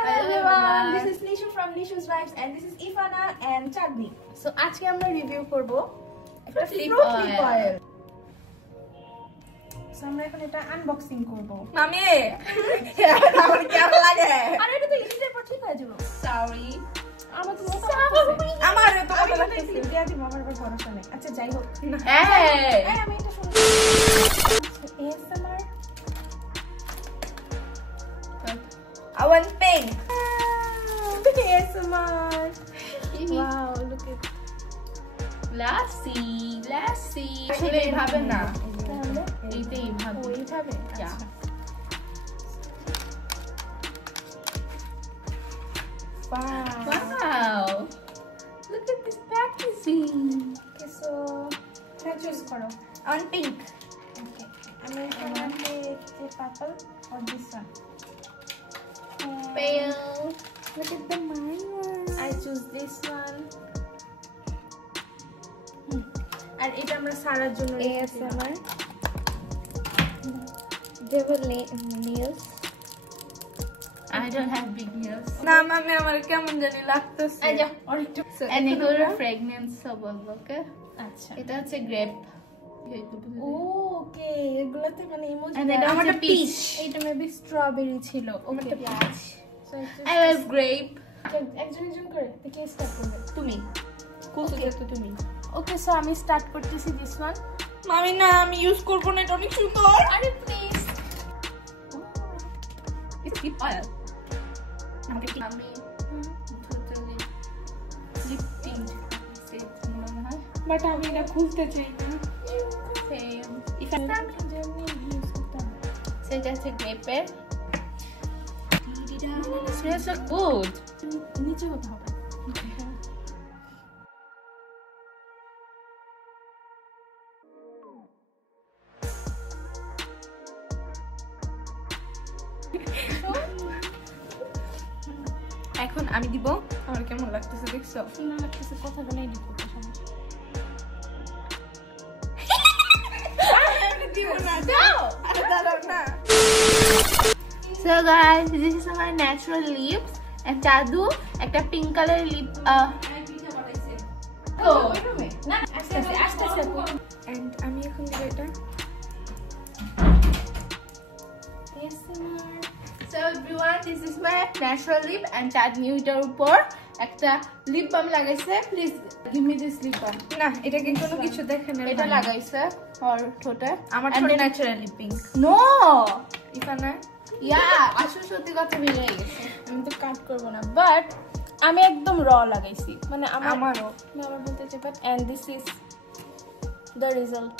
Hello everyone, this is Nishu from Nishu's Vibes and this is Ifana and Chadni. So আজকে আমরা review করব একটা flip oil. So আমরা এখন এটা আনবক্সিং করব। মামি আমার কেমন লাগে? আরে এটা তো ইজির পর ঠিক হয়ে যাবে। সরি। আমার তো আমার তো কথা লাগছে। দিয়া দি আমার উপর ভরসা নেই। আচ্ছা যাই হোক। এই আমি এটা শুনছি। ASMR I want pink. ASMR. Wow, look at Lassi. আসলে এইভাবে না। এইভাবে। এইভাবে। Yeah. Wow. Look at this packaging. Okay, so choose করো। I want pink. Okay. I'm going to take purple or this one. Pale. Look at the mine one. I choose this one. And এটা আমরা সারার জন্য ASMR. Devil nails. I don't have big nails. না মামি আমার কেমন জানি লাগতেছে। আচ্ছা, অনেকটা। And এগুলো fragrance বলবো, okay? আচ্ছা। এটা হচ্ছে grape. ওকে, এগুলোতে মানে ইমোজি। And এটা হচ্ছে peach. এটা মেবি স্ট্রবেরি ছিল। ওটা peach. So I love grape. একজন করে দেখে স্টার্ট করবে। তুমি কোথা থেকে তুমি? ওকে, সো আমি স্টার্ট করতেছি দিস ওয়ান। মামি না, আমি ইউজ করব না, এটা অনেক সুন্দর। আরে প্লিজ। It's lip oil. আমি totally lip tint set মনে হয়, বাট আমি এটা খুলতে চাই না। same. If I use করতাম। So that's a grape. It smells so good. নিচে হতে হবে। এখন আমি দিব। আমার কেমন লাগতেছে দেখছো? সুন্দর লাগতেছে, কথাটা নেই দিব সমস্যা। আমি দিব না, দাও। দাও না। So guys, this is my natural lips and Chadu একটা pink color lip না আস্তে আস্তে and আমি এখন দিব এটা। ASMR. So everyone, this is my natural lip and Chadni এটার উপর একটা lip balm লাগাইছে। Please give me this lip balm. না এটাকে কোনো কিছু দেখে না। এটা লাগাইছে আর ঠোঁটে। আমার ঠোঁট ন্যাচারালি পিঙ্ক। No! ইফানা আসলে সত্যি কথা বেরিয়ে গেছে। আমি তো কাট করব না, বাট আমি একদম র লাগাইছি, মানে আমারও আমি আবার বলতে চাই, but and this is the result.